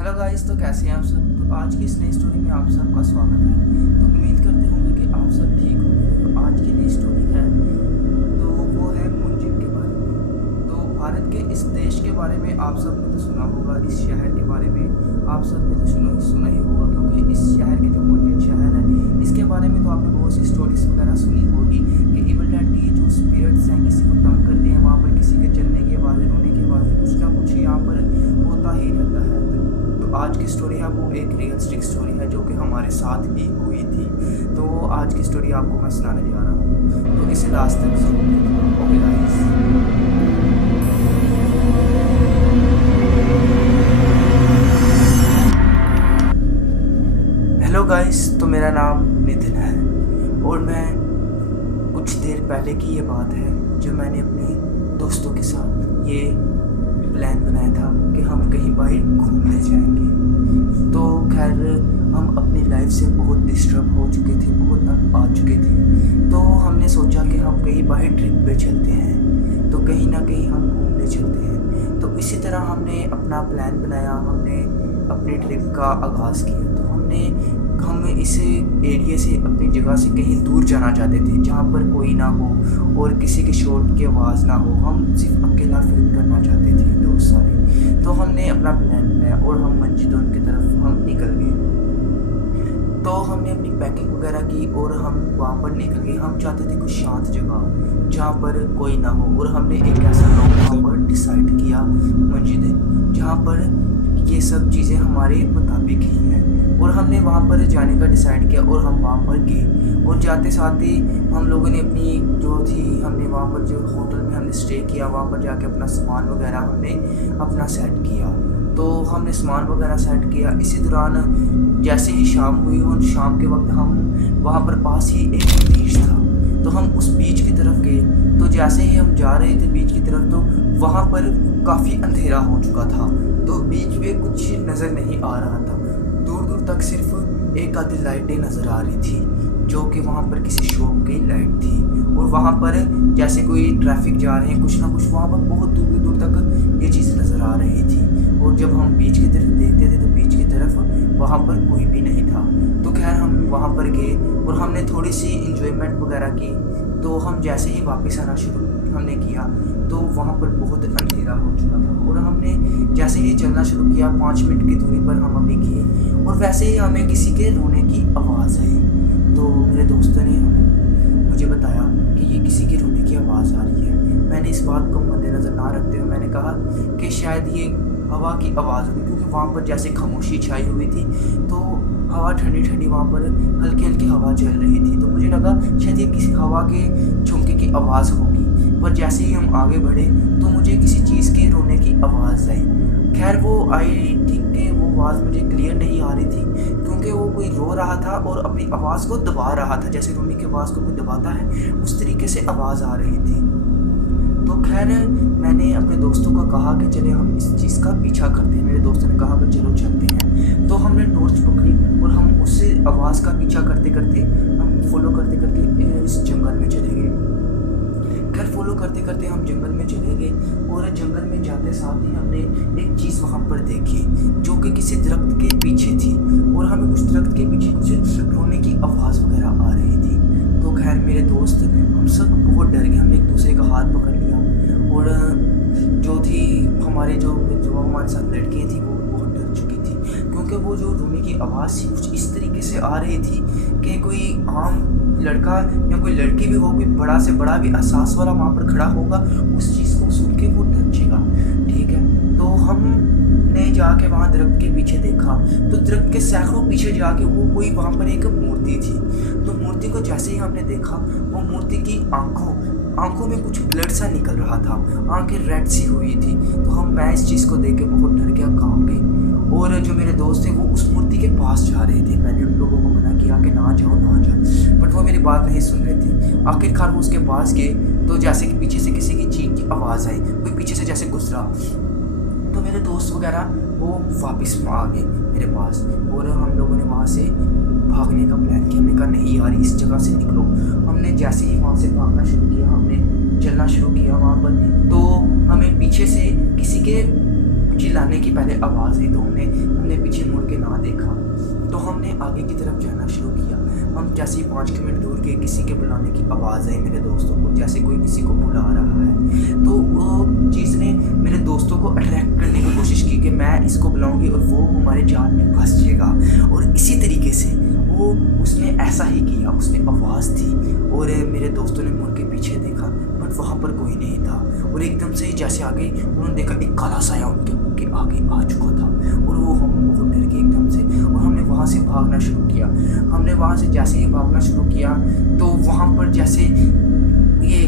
Hello guys, तो कैसे हैं आप सब। तो आज की इस नई स्टोरी में आप सबका स्वागत है। तो उम्मीद करते होंगे कि आप सब ठीक होंगे। तो आज की नई स्टोरी है तो वो है मुंजिम के बारे में। तो भारत के इस देश के बारे में आप सब ने तो सुना होगा, इस शहर के बारे में आप सब ने तो सुना ही होगा, क्योंकि इस शहर के जो मुंजिम शहर है इसके बारे में तो आपने बहुत सी स्टोरीज वगैरह सुनी होगी कि इविल डेड की जो स्पिरिट्स हैं किसी को तंग करते हैं, वहाँ पर किसी के जलने की आवाज़ें, रोने की आवाज़ें, कुछ ना कुछ यहाँ पर होता ही रहता है। तो आज की स्टोरी है वो एक रियलिस्टिक स्टोरी है जो कि हमारे साथ ही हुई थी। तो आज की स्टोरी आपको मैं सुनाने जा रहा हूँ, तो इसे लास्ट तक जरूर देखना। Okay guys. हेलो गाइस, तो मेरा नाम नितिन है और मैं कुछ देर पहले की ये बात है जो मैंने अपने दोस्तों के साथ ये प्लान बनाया था कि हम कहीं बाहर घूमने जाएंगे। तो खैर हम अपनी लाइफ से बहुत डिस्टर्ब हो चुके थे, बहुत तंग आ चुके थे। तो हमने सोचा कि हम कहीं बाहर ट्रिप पे चलते हैं, तो कहीं ना कहीं हम घूमने चलते हैं। तो इसी तरह हमने अपना प्लान बनाया, हमने अपनी ट्रिप का आगाज़ किया। तो हम इस एरिया से, अपनी जगह से कहीं दूर जाना चाहते थे जहाँ पर कोई ना हो और किसी के शोर की आवाज़ ना हो। हम सिर्फ अकेला फील करना चाहते थे दोस्त सारे। तो हमने अपना प्लान बनाया और हम मंजिदोन की तरफ हम निकल गए। तो हमने अपनी पैकिंग वगैरह की और हम वहाँ पर निकल गए। हम चाहते थे कुछ शांत जगह जहाँ पर कोई ना हो, और हमने एक ऐसा गाँव वहाँ पर डिसाइड किया, मंजिद, जहाँ पर ये सब चीज़ें हमारे मुताबिक ही हैं। और हमने वहाँ पर जाने का डिसाइड किया और हम वहाँ पर गए। और जाते साथ ही हम लोगों ने अपनी जो थी, हमने वहाँ पर जो होटल में हमने स्टे किया, वहाँ पर जाके अपना सामान वगैरह हमने अपना सेट किया। तो हमने सामान वगैरह सेट किया। इसी दौरान जैसे ही शाम हुई और शाम के वक्त हम वहाँ पर पास ही एक बीच था, तो हम उस बीच की तरफ गए। तो जैसे ही हम जा रहे थे बीच की तरफ, तो वहाँ पर काफ़ी अंधेरा हो चुका था। तो बीच में कुछ नज़र नहीं आ रहा था, दूर दूर तक सिर्फ एक आधी लाइटें नज़र आ रही थी जो कि वहाँ पर किसी शॉप की लाइट थी। और वहाँ पर जैसे कोई ट्रैफिक जा रहे हैं, कुछ ना कुछ वहाँ पर बहुत दूर दूर तक ये चीज़ नज़र आ रही थी। और जब हम बीच की तरफ देखते थे तो बीच की तरफ वहाँ पर कोई भी नहीं था। तो खैर हम वहाँ पर गए और हमने थोड़ी सी इंजॉयमेंट वगैरह की। तो हम जैसे ही वापस आना शुरू हमने किया तो वहाँ पर बहुत अंधेरा हो चुका था। और हमने जैसे ही चलना शुरू किया, 5 मिनट की दूरी पर हम अभी गए और वैसे ही हमें किसी के रोने की आवाज़ आई। तो मेरे दोस्तों ने मुझे बताया कि ये किसी के रोने की आवाज़ आ रही है। मैंने इस बात को मद्देनज़र ना रखते हुए मैंने कहा कि शायद ये हवा की आवाज़ होगी, क्योंकि वहाँ पर जैसे खामोशी छाई हुई थी, तो हवा ठंडी ठंडी वहाँ पर हल्की हल्की हवा चल रही थी। तो मुझे लगा शायद ये किसी हवा के झोंके की आवाज़ होगी। पर जैसे ही हम आगे बढ़े तो मुझे किसी चीज़ के रोने की आवाज़ आई। खैर वो आई, ठीक है, वो आवाज़ मुझे क्लियर नहीं आ रही थी, क्योंकि वो कोई रो रहा था और अपनी आवाज़ को दबा रहा था, जैसे रोने की आवाज़ को कोई दबाता है उस तरीके से आवाज़ आ रही थी। तो खैर मैंने अपने दोस्तों को कहा कि चले हम इस चीज़ का पीछा करते हैं। मेरे दोस्तों ने कहा कि चलो चलते हैं। तो हमने टॉर्च पकड़ी और हम उस आवाज़ का पीछा करते करते, हम फॉलो करते करते इस जंगल में चले गए। खैर फॉलो करते करते हम जंगल में चले गए और जंगल में जाते साथ ही हमने एक चीज़ वहाँ पर देखी जो कि किसी दरख्त के पीछे थी। और हमें उस दरख्त के पीछे कुछ रोने की आवाज़ वगैरह आ रही थी। तो खैर मेरे दोस्त, हम सब बहुत डर गए। हमने एक दूसरे का हाथ पकड़ लिया और जो थी हमारे जो हमारे साथ लड़कियाँ थी वो बहुत डर चुकी थी, क्योंकि वो जो रोने की आवाज़ थी कुछ इस तरीके से आ रही थी कि कोई आम लड़का या कोई लड़की भी हो, कोई बड़ा से बड़ा भी एहसास वाला वहाँ पर खड़ा होगा, उस चीज़ को सुन के वो डर जाएगा। ठीक है, तो हमने जाके वहाँ दरख्त के पीछे देखा तो दरख्त के सैकड़ों पीछे जाके वो कोई वहाँ पर एक मूर्ति थी। तो मूर्ति को जैसे ही हमने देखा, वो मूर्ति की आंखों में कुछ ब्लड सा निकल रहा था, आंखें रेड सी हुई थी। तो मैं इस चीज़ को देख के बहुत डर गया, कांप गई। और जो मेरे दोस्त थे वो उस मूर्ति के पास जा रहे थे। मैंने उन लोगों को मना किया कि ना जाओ, बट वो मेरी बात नहीं सुन रहे थे। आखिरकार वो उसके पास गए तो जैसे कि पीछे से किसी की चीख की आवाज़ आई, कोई पीछे से जैसे गुजरा। तो मेरे दोस्त वगैरह वो वापस आ गए मेरे पास और हम लोगों ने वहाँ से भागने का प्लान किया। हमने कहा नहीं यार, इस जगह से निकलो। हमने जैसे ही वहाँ से भागना शुरू किया, हमने चलना शुरू किया वहाँ पर, तो हमें पीछे से किसी के चिल्लाने की पहले आवाज़ आई, तो हमने पीछे मुड़ के ना देखा, तो हमने आगे की तरफ जाना शुरू किया। हम जैसे ही 5 मिनट दूर गए, किसी के बुलाने की आवाज़ आई मेरे दोस्तों को, जैसे कोई किसी को बुला रहा है। तो वो चीज़ ने मेरे दोस्तों को अट्रैक्ट करने की कोशिश की कि मैं इसको बुलाऊंगी और वो हमारे जाल में फंस जाएगा। और इसी तरीके से उसने ऐसा ही किया। उसने आवाज़ दी और मेरे दोस्तों ने मुड़ के पीछे देखा, बट वहाँ पर कोई नहीं था। और एकदम से जैसे आगे उन्होंने देखा, एक काला साया उनके आगे आ चुका था और वो हम बहुत डर गए एकदम से। और हमने वहाँ से भागना शुरू किया। हमने वहाँ से जैसे ही भागना शुरू किया, तो वहाँ पर जैसे ये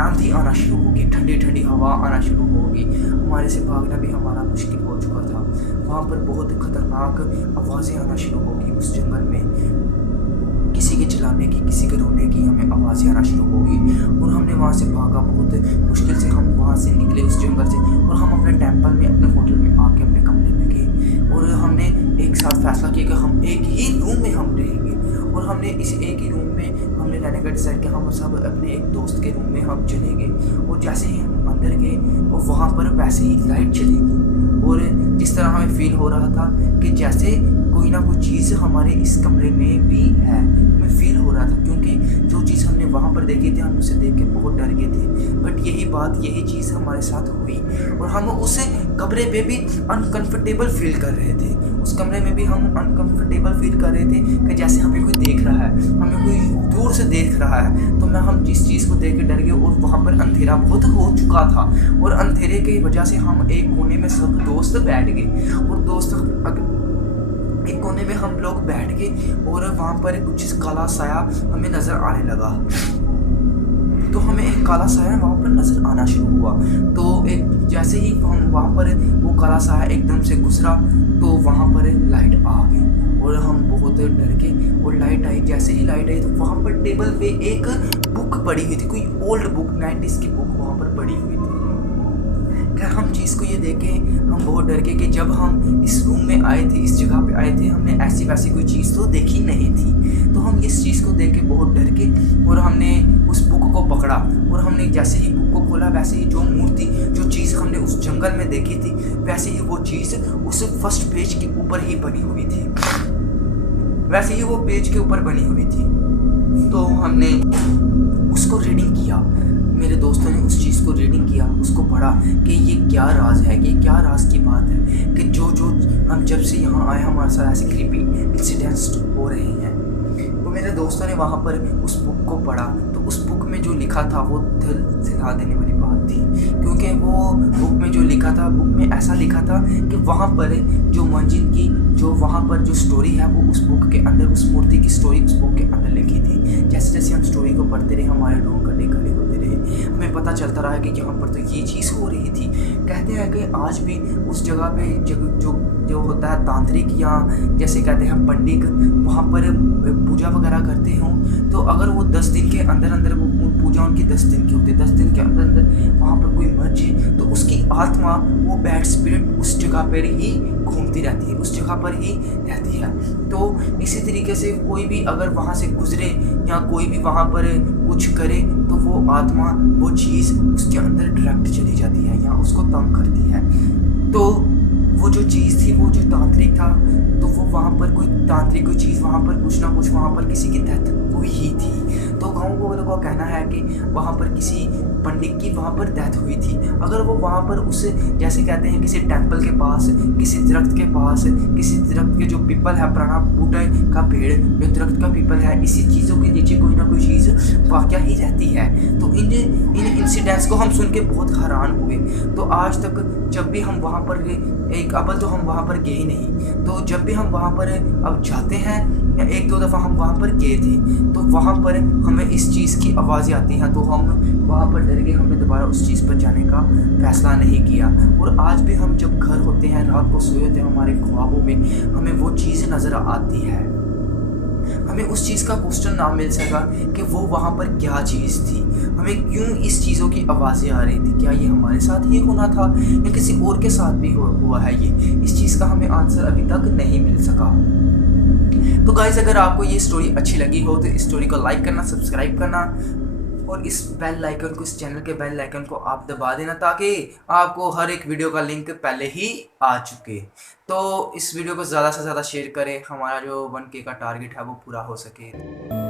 आंधी आना शुरू होगी, ठंडी ठंडी हवा आना शुरू होगी। हमारे से भागना भी हमारा मुश्किल हो चुका था। वहाँ पर बहुत खतरनाक आवाज़ें आना शुरू होगी उस जंगल में, किसी के चिल्लाने की, किसी के रोने की हमें आवाज़ें आना शुरू होगी। और हमने वहाँ से भागा, बहुत मुश्किल से हम वहाँ से निकले उस जंगल से। और हम अपने टेंपल में, अपने होटल में आके अपने कमरे में गए और हमने एक साथ फैसला किया कि हम एक ही रूम में हम रहेंगे। और हमने इस एक ही रूम में हमने रहने का डिसाइड किया। हम सब अपने एक दोस्त के रूम में हम चले गए और जैसे ही हम अंदर गए और वहाँ पर वैसे ही लाइट चलेगी। और जिस तरह हमें फील हो रहा था कि जैसे कोई ना कोई चीज़ हमारे इस कमरे में भी है, हमें फील हो रहा था। क्योंकि जो चीज़ हमने वहाँ पर देखी थी, हम उसे देख के बहुत डर गए थे। बट यही चीज़ हमारे साथ हुई और हम उस कमरे पे भी अनकंफर्टेबल फील कर रहे थे। उस कमरे में भी हम अनकंफर्टेबल फील कर रहे थे कि जैसे हमें कोई देख रहा है, हमें कोई दूर से देख रहा है। तो हम जिस चीज़ को देख के डर गए। और वहाँ पर अंधेरा बहुत हो चुका था और अंधेरे की वजह से हम एक कोने में सब दोस्त बैठ गए। और एक कोने में हम लोग बैठ गए और वहाँ पर कुछ काला साया हमें नज़र आने लगा। तो हमें एक काला साया वहाँ पर नज़र आना शुरू हुआ। तो एक जैसे ही हम वहाँ पर वो काला साया एकदम से गुजरा, तो वहाँ पर लाइट आ गई और हम बहुत डर गए। और लाइट आई, जैसे ही लाइट आई तो वहाँ पर टेबल पे एक बुक पड़ी हुई थी, कोई ओल्ड बुक, 90s की बुक वहाँ पर पड़ी हुई थी। खैर हम चीज़ को ये देखे हम बहुत डर गए कि जब हम इस रूम में आए थे, इस जगह पे आए थे, हमने ऐसी वैसी कोई चीज़ तो देखी नहीं थी। तो हम इस चीज़ को देख के बहुत डर गए और हमने उस बुक को पकड़ा। और हमने जैसे ही बुक को खोला, वैसे ही जो मूर्ति, जो चीज़ हमने उस जंगल में देखी थी, वैसे ही वो चीज़ उस फर्स्ट पेज के ऊपर ही बनी हुई थी। वैसे ही वो पेज के ऊपर बनी हुई थी। तो हमने उसको रीडिंग किया। मेरे दोस्तों ने उस चीज़ को रीडिंग किया, उसको पढ़ा कि ये क्या राज है, कि क्या राज की बात है, कि जो हम जब से यहाँ आए हमारे साथ ऐसे क्रीपी इंसिडेंट्स हो रहे हैं। तो मेरे दोस्तों ने वहाँ पर उस बुक को पढ़ा। तो उस बुक में जो लिखा था वो दिल हिला देने वाली बात थी। क्योंकि वो बुक में जो लिखा था, बुक में ऐसा लिखा था कि वहाँ पर जो मंजिल की जो वहाँ पर जो स्टोरी है, वो उस बुक के अंदर, उस मूर्ति की स्टोरी उस बुक के अंदर लिखी थी। जैसे जैसे हम स्टोरी को पढ़ते रहे, हमारे रोंग खड़े खड़े होते रहे। हमें पता चलता रहा कि यहाँ पर तो ये चीज़ हो रही थी। कहते हैं कि आज भी उस जगह पे जो होता है तांत्रिक, या जैसे कहते हैं पंडित, वहाँ पर पूजा वगैरह करते हों, तो अगर वो 10 दिन के अंदर अंदर वो पूजा उनकी 10 दिन की होती है, 10 दिन के अंदर अंदर वहाँ पर कोई मर जाए, तो उसकी आत्मा, वो बैड स्पिरिट उस जगह पर ही घूमती रहती है, उस जगह पर ही रहती है। तो इसी तरीके से कोई भी अगर वहाँ से गुजरे या कोई भी वहाँ पर कुछ करे, तो वो आत्मा, वो चीज़ उसके अंदर डायरेक्ट चली जाती है या उसको तंग करती है। तो वो जो चीज़ थी, वो जो तांत्रिक था, तो वो वहाँ पर कोई तांत्रिक कोई चीज़, वहाँ पर कुछ ना कुछ वहाँ पर किसी की डेथ हुई ही थी। तो गाँव वालों का कहना है कि वहाँ पर किसी पंडित की वहाँ पर डेथ हुई थी। अगर वो वहाँ पर उस, जैसे कहते हैं, किसी टेंपल के पास, किसी दरख्त के पास, किसी दरख्त के जो पीपल है, पुराना बूटे का पेड़, जो दरख्त का पीपल है, इसी चीज़ों के नीचे कोई ना कोई चीज़ वाक़या ही रहती है। तो इन इंसिडेंट्स को हम सुन के बहुत हैरान हुए। तो आज तक जब भी हम वहाँ पर अव्वल तो हम वहाँ पर गए नहीं, तो जब भी हम वहाँ पर अब जाते हैं, या 1-2 दफ़ा हम वहाँ पर गए थे, तो वहाँ पर हमें इस चीज़ की आवाज़ें आती हैं, तो हम वहाँ पर डर के हमने दोबारा उस चीज़ पर जाने का फ़ैसला नहीं किया। और आज भी हम जब घर होते हैं, रात को सोए होते हैं, हमारे ख्वाबों में हमें वो चीज़ नज़र आती है। हमें उस चीज़ का क्वेश्चन ना मिल सका कि वो वहाँ पर क्या चीज़ थी, हमें क्यों इस चीज़ों की आवाज़ें आ रही थी, क्या ये हमारे साथ ही होना था या किसी और के साथ भी हुआ है ये। इस चीज़ का हमें आंसर अभी तक नहीं मिल सका। तो गाइस, अगर आपको ये स्टोरी अच्छी लगी हो तो इस स्टोरी को लाइक करना, सब्सक्राइब करना और इस बेल आइकन को, इस चैनल के बेल आइकन को आप दबा देना ताकि आपको हर एक वीडियो का लिंक पहले ही आ चुके। तो इस वीडियो को ज़्यादा से ज़्यादा शेयर करें, हमारा जो 1K का टारगेट है वो पूरा हो सके।